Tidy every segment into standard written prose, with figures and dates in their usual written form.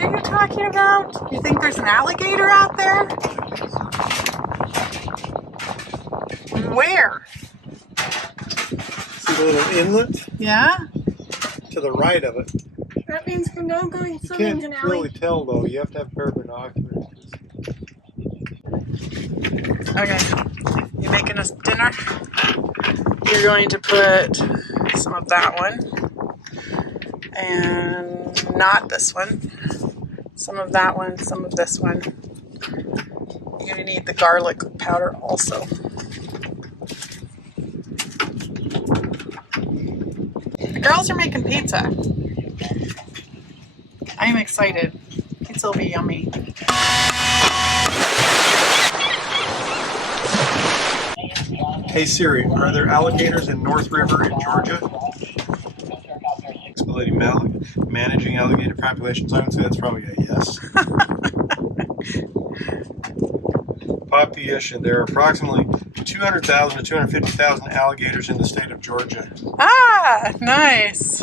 What are you talking about? You think there's an alligator out there? Where? See the little inlet? Yeah? To the right of it. That means we're not going You swimming in can't really tell though. You have to have a pair of binoculars. Okay. You making us dinner? You're going to put some of that one. And not this one. Some of that one, some of this one. You're going to need the garlic powder also. The girls are making pizza. I am excited. Pizza will be yummy. Hey Siri, are there alligators in North River in Georgia? Managing alligator populations. I would say that's probably a yes. Population. There are approximately 200,000 to 250,000 alligators in the state of Georgia. Ah, nice.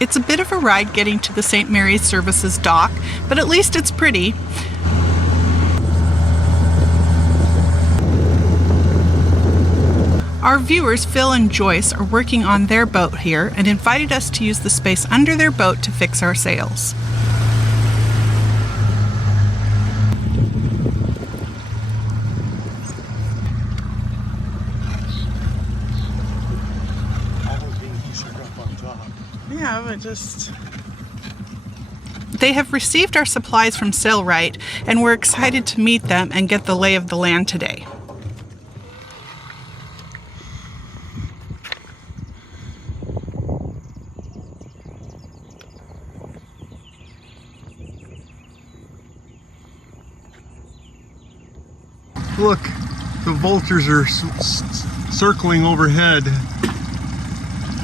It's a bit of a ride getting to the St. Mary's Services dock, but at least it's pretty. Our viewers Phil and Joyce are working on their boat here and invited us to use the space under their boat to fix our sails. Yeah, but just... They have received our supplies from Sailrite, and we're excited to meet them and get the lay of the land today. Look, the vultures are circling overhead.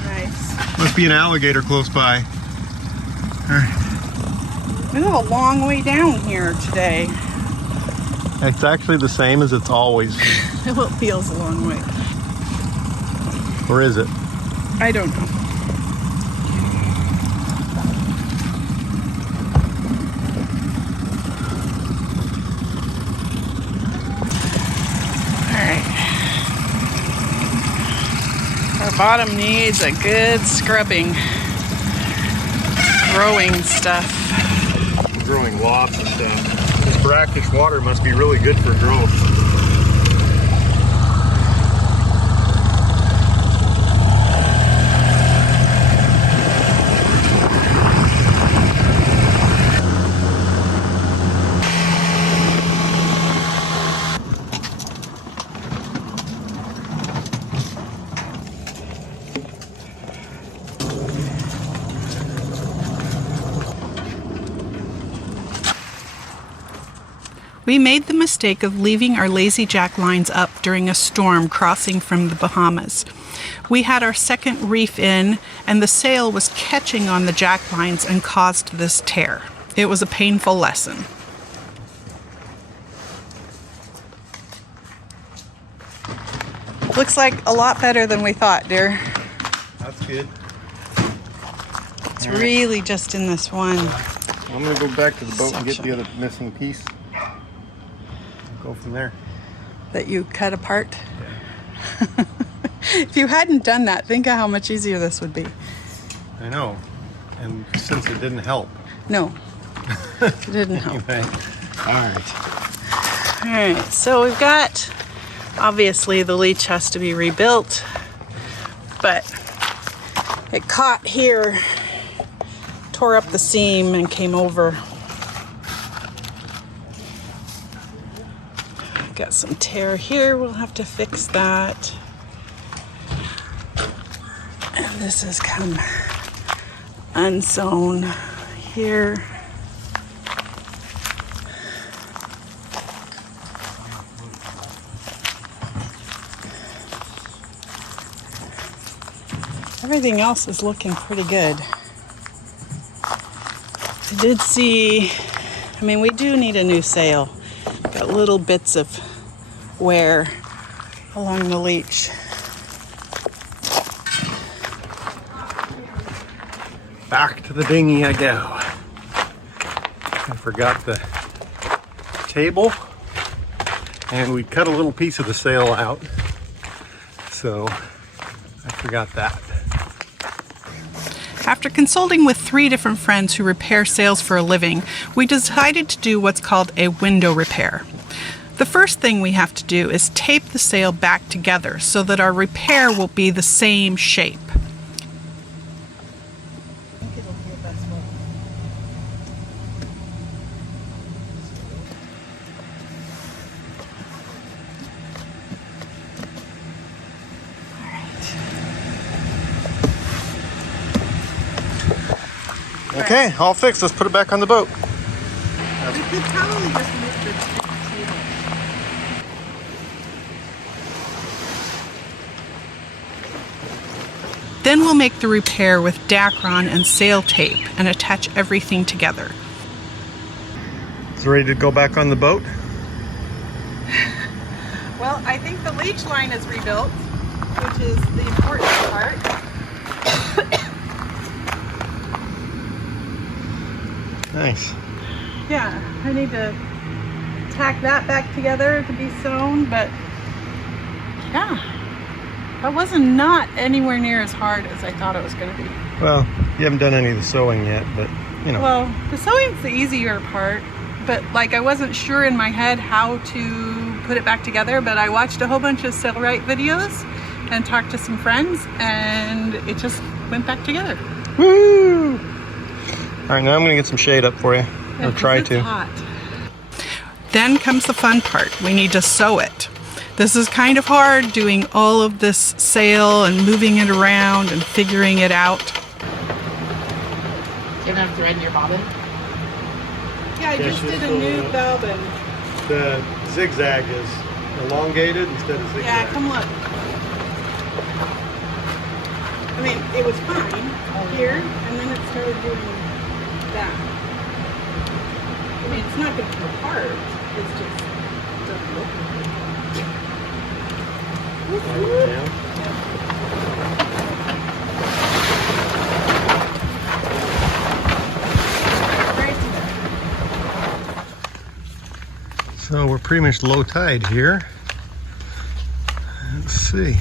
Nice. Must be an alligator close by. All right. We have a long way down here today. It's actually the same as it's always been. Well, it feels a long way. Or is it? I don't know. Our bottom needs a good scrubbing. Growing stuff. Growing lots of stuff. This brackish water must be really good for growth. We made the mistake of leaving our lazy jack lines up during a storm crossing from the Bahamas. We had our second reef in, and the sail was catching on the jack lines and caused this tear. It was a painful lesson. Looks like a lot better than we thought, dear. That's good. It's really just in this one. I'm going to go back to the boat and get section. the other missing piece. Go from there. That you cut apart? Yeah. If you hadn't done that, think of how much easier this would be. I know. And since it didn't help. No, it didn't help. Anyway. Alright. Alright, so we've got, obviously the leech has to be rebuilt, but it caught here, tore up the seam and came over. Got some tear here, we'll have to fix that. And this has come unsewn here. Everything else is looking pretty good. I did see, we do need a new sail. Got little bits of wear along the leech. Back to the dinghy I go. I forgot the table, and we cut a little piece of the sail out, so I forgot that. After consulting with 3 different friends who repair sails for a living, we decided to do what's called a window repair. The first thing we have to do is tape the sail back together so that our repair will be the same shape. Okay, all fixed. Let's put it back on the boat. You could probably just move the table. Then we'll make the repair with Dacron and sail tape and attach everything together. Is it ready to go back on the boat? Well, I think the leech line is rebuilt, which is the important part. Nice. Yeah, I need to tack that back together to be sewn, but yeah, that was not anywhere near as hard as I thought it was going to be. Well, you haven't done any of the sewing yet, but you know. Well, the sewing's the easier part, but like I wasn't sure in my head how to put it back together, but I watched a whole bunch of Sailrite videos and talked to some friends, and it just went back together. Woo! All right, now I'm going to get some shade up for you. Yeah, Or try to. Hot. Then comes the fun part. We need to sew it. This is kind of hard, doing all of this sail and moving it around and figuring it out. Do you have enough thread in your bobbin? Yeah, I just did a new bobbin. The zigzag is elongated instead of zigzag. Yeah, come look. I mean, it was fine here, and then it started doing that. I mean, it's not going to come apart. It's just doesn't look like it. So we're pretty much low tide here. Let's see.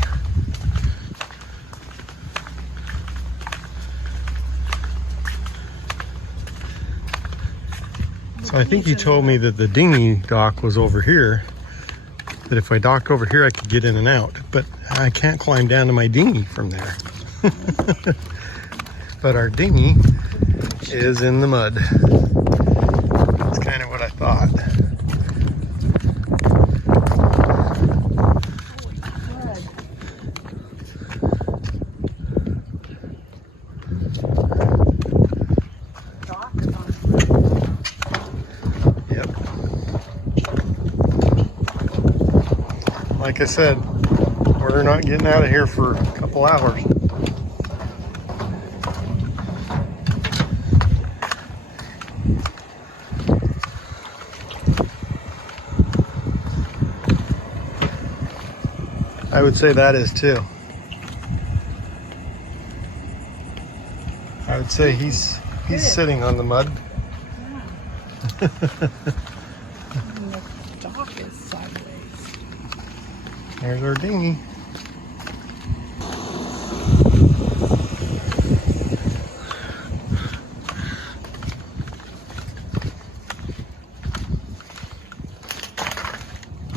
So I think you told me that the dinghy dock was over here, that if I docked over here I could get in and out, but I can't climb down to my dinghy from there. But our dinghy is in the mud. That's kind of what I thought. Like I said, we're not getting out of here for a couple hours. I would say that is too. I would say he's sitting on the mud. Yeah. And the dock is sideways. There's our dinghy.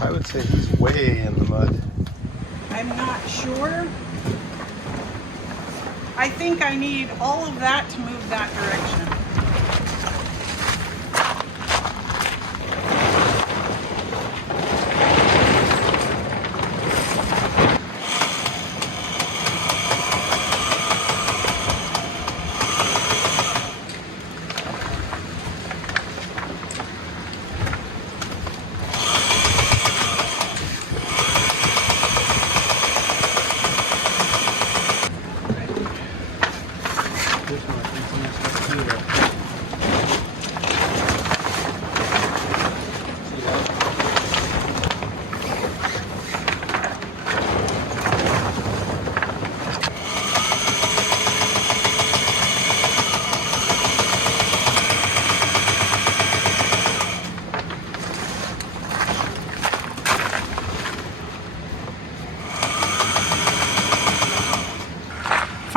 I would say he's way in the mud. I'm not sure. I think I need all of that to move that direction.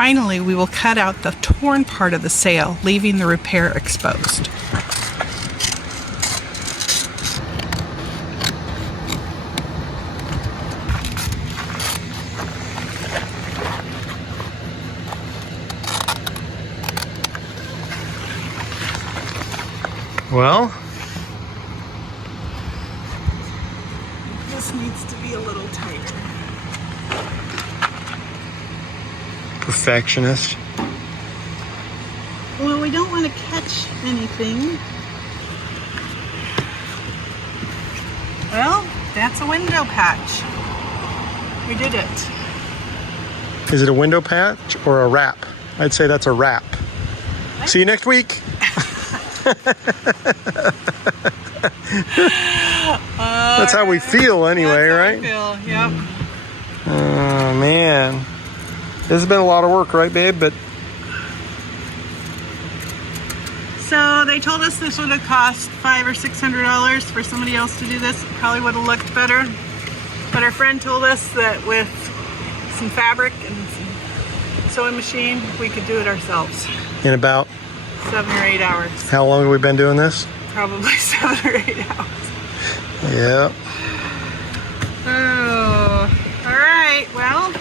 Finally, we will cut out the torn part of the sail, leaving the repair exposed. Well, this needs to be a little tighter. perfectionist. Well, we don't want to catch anything. Well, that's a window patch. We did it. Is it a window patch or a wrap? I'd say that's a wrap. See you next week. That's how we feel anyway, right? That's how I feel, yep. Oh man. This has been a lot of work, right babe? But so they told us this would have cost $500 or $600 for somebody else to do this. It probably would have looked better. But our friend told us that with some fabric and some sewing machine, we could do it ourselves. in about 7 or 8 hours. how long have we been doing this? Probably 7 or 8 hours. Yeah. Oh, all right, well.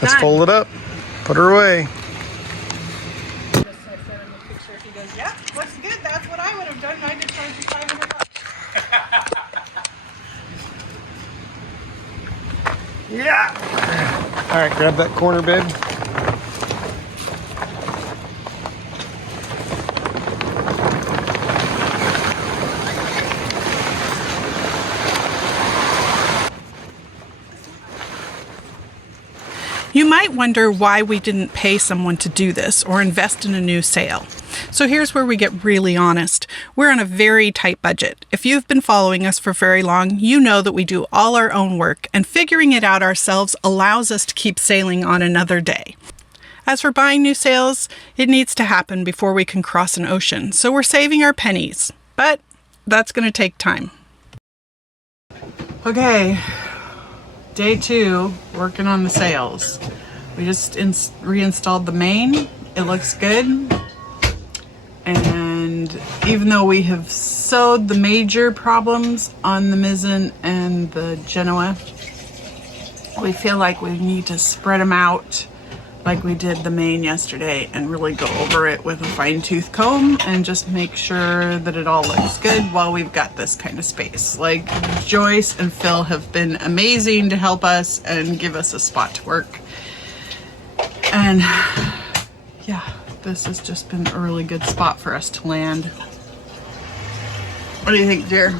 Let's done. fold it up. Put her away. Just I sent him a picture. He goes, yeah, looks good. That's what I would have done. I just charged you $500. Yeah. All right, grab that corner, babe. You might wonder why we didn't pay someone to do this or invest in a new sail. So here's where we get really honest. We're on a very tight budget. If you've been following us for very long, you know that we do all our own work, and figuring it out ourselves allows us to keep sailing on another day. As for buying new sails, it needs to happen before we can cross an ocean, so we're saving our pennies. But that's going to take time. Okay. Day 2, working on the sails. We just reinstalled the main. It looks good. And even though we have sewed the major problems on the mizzen and the Genoa, we feel like we need to spread them out like we did the main yesterday and really go over it with a fine-tooth comb and just make sure that it all looks good while we've got this kind of space. Like, Joyce and Phil have been amazing to help us and give us a spot to work. And yeah, this has just been a really good spot for us to land. What do you think, dear?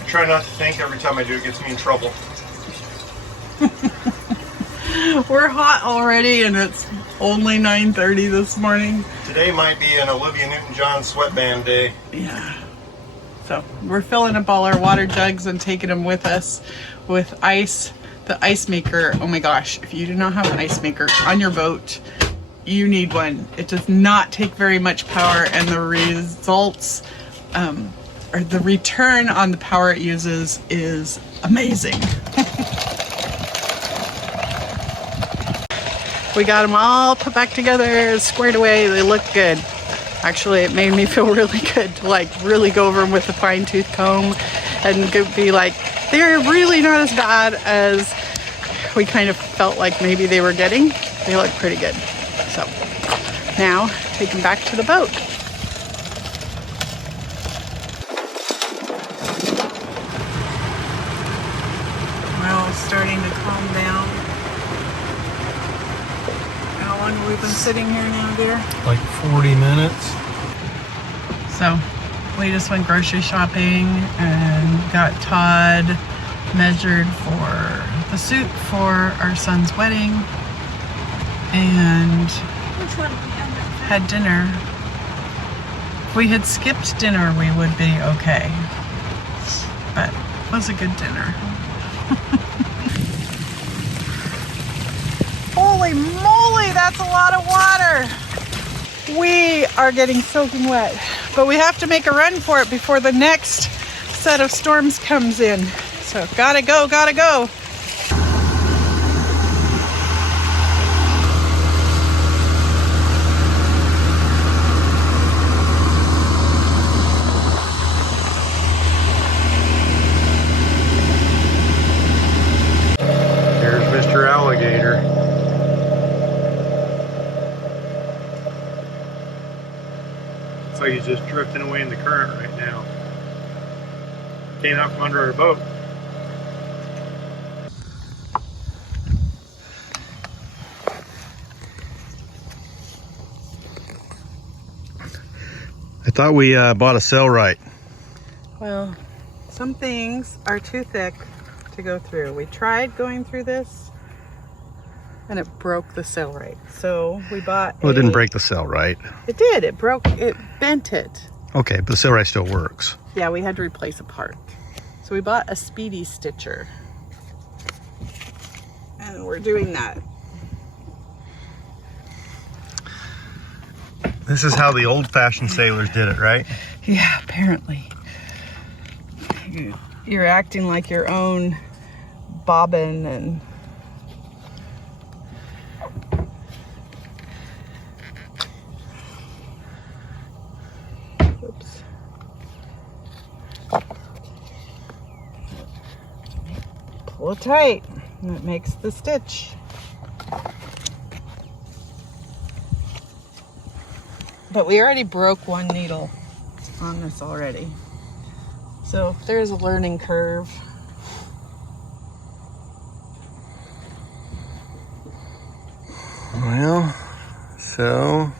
I try not to think. Every time I do, it gets me in trouble. We're hot already and it's only 9:30 this morning. Today might be an Olivia Newton-John sweatband day. Yeah. So we're filling up all our water jugs and taking them with us with ice. The ice maker, oh my gosh, if you do not have an ice maker on your boat, you need one. It does not take very much power, and the results, or the return on the power it uses is amazing. We got them all put back together, squared away. They look good. Actually, it made me feel really good to like really go over them with a fine-tooth comb and be like, they're really not as bad as we kind of felt like maybe they were getting. They look pretty good. So now take them back to the boat. Well, it's starting to calm down. How long have we been sitting here now, dear? Like 40 minutes. So we just went grocery shopping and got Todd measured for the suit for our son's wedding and had dinner. If we had skipped dinner, we would be okay. But it was a good dinner. Holy moly, that's a lot of water. We are getting soaking wet, but we have to make a run for it before the next set of storms comes in. So gotta go, gotta go. just drifting away in the current right now. Came out from under our boat. I thought we bought a Sailrite. Well, some things are too thick to go through. We tried going through this and it broke the Sailrite. So we bought Well, it didn't break the Sailrite. It did. It broke, it bent it. Okay, but the Sailrite still works. Yeah, we had to replace a part. So we bought a Speedy Stitcher. And we're doing that. This is how the old-fashioned sailors did it, right? Yeah, apparently. You're acting like your own bobbin and oops. Pull it tight and it makes the stitch. But we already broke one needle on this already. So there's a learning curve. Well, so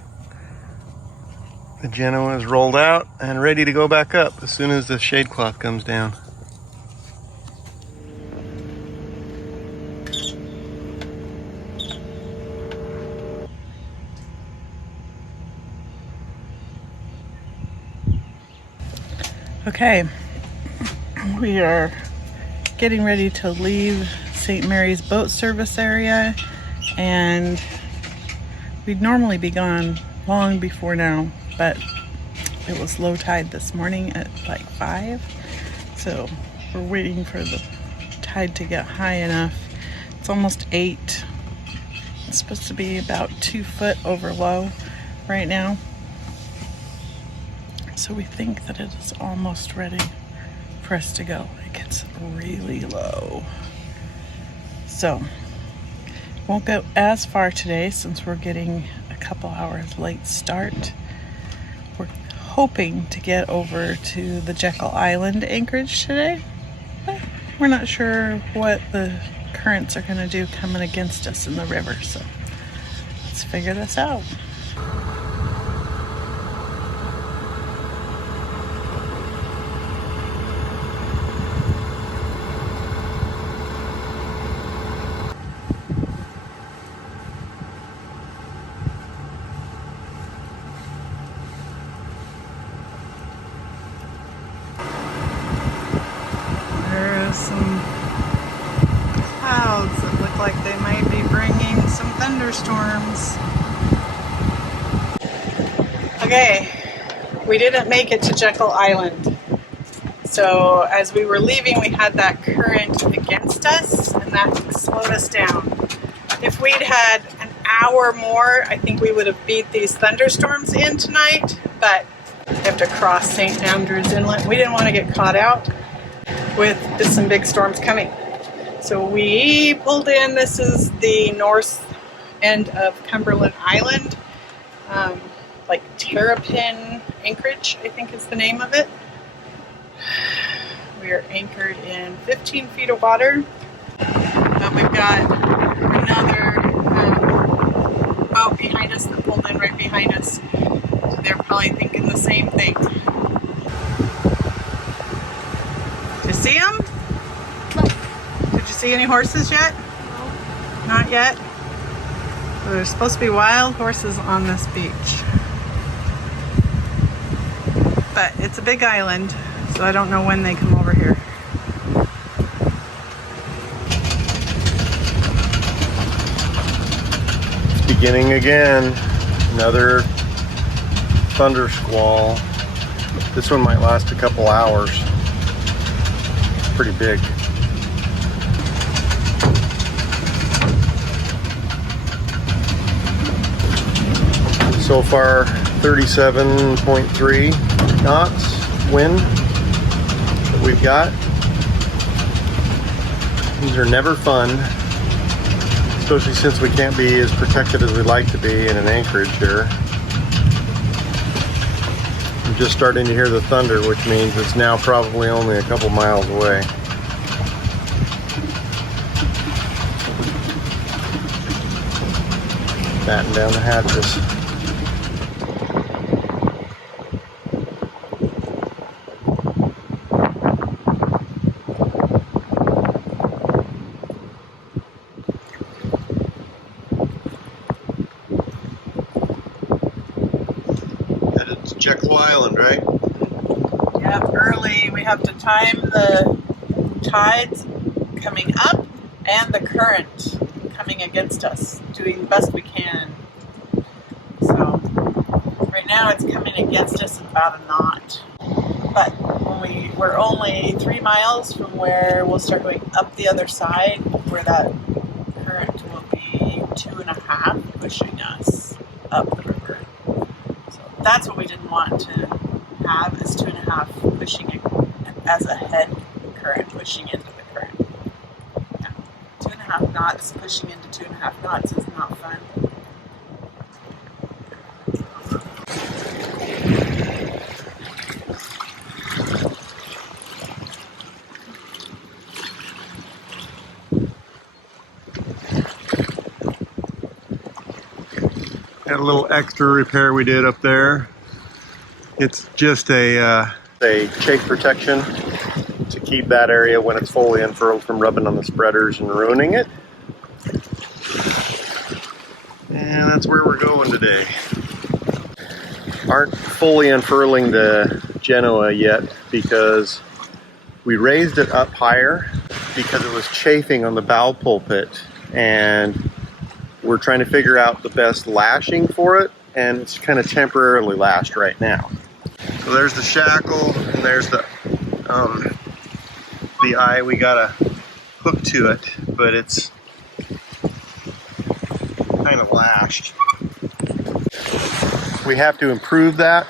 the Genoa is rolled out and ready to go back up as soon as the shade cloth comes down. Okay, we are getting ready to leave St. Mary's boat service area, and we'd normally be gone long before now, but it was low tide this morning at like 5, so we're waiting for the tide to get high enough. It's almost 8. It's supposed to be about 2 foot over low right now. So we think that it is almost ready for us to go. It gets really low. So, won't go as far today since we're getting a couple hours late start. We're hoping to get over to the Jekyll Island anchorage today. But we're not sure what the currents are going to do coming against us in the river. So, let's figure this out. Some clouds that look like they might be bringing some thunderstorms. Okay, we didn't make it to Jekyll Island. So as we were leaving, we had that current against us, and that slowed us down. If we'd had an hour more, I think we would have beat these thunderstorms in tonight, but we have to cross St. Andrews Inlet. We didn't want to get caught out with some big storms coming. So we pulled in. This is the north end of Cumberland Island, like Terrapin Anchorage, I think is the name of it. We are anchored in 15 feet of water, but we've got another boat behind us that pulled in right behind us. So they're probably thinking the same thing. Did you see them? Did you see any horses yet? No. Not yet? So there's supposed to be wild horses on this beach. But it's a big island, so I don't know when they come over here. It's beginning again. Another thunder squall. This one might last a couple hours. Pretty big. So far 37.3 knots wind that we've got. These are never fun, especially since we can't be as protected as we'd like to be in an anchorage here. I'm just starting to hear the thunder, which means it's now probably only a couple miles away. Batten down the hatches. Headed to Jekyll Island, right? Yeah, early. We have to time the tides coming up and the current coming against us, doing the best we can. So right now it's coming against us about a knot, but when we're only 3 miles from where we'll start going up the other side, where that current will be 2.5 pushing us up the river. So that's what we didn't want to have, is 2.5 pushing it as a head current pushing into the current. 2.5 knots pushing into 2.5 knots is not fun. Had a little extra repair we did up there. It's just a chafe protection to keep that area when it's fully unfurled from rubbing on the spreaders and ruining it. And that's where we're going today. Aren't fully unfurling the Genoa yet because we raised it up higher because it was chafing on the bow pulpit, and we're trying to figure out the best lashing for it, and it's kind of temporarily lashed right now. So there's the shackle, and there's the eye we got a hook to it, but it's kind of lashed. We have to improve that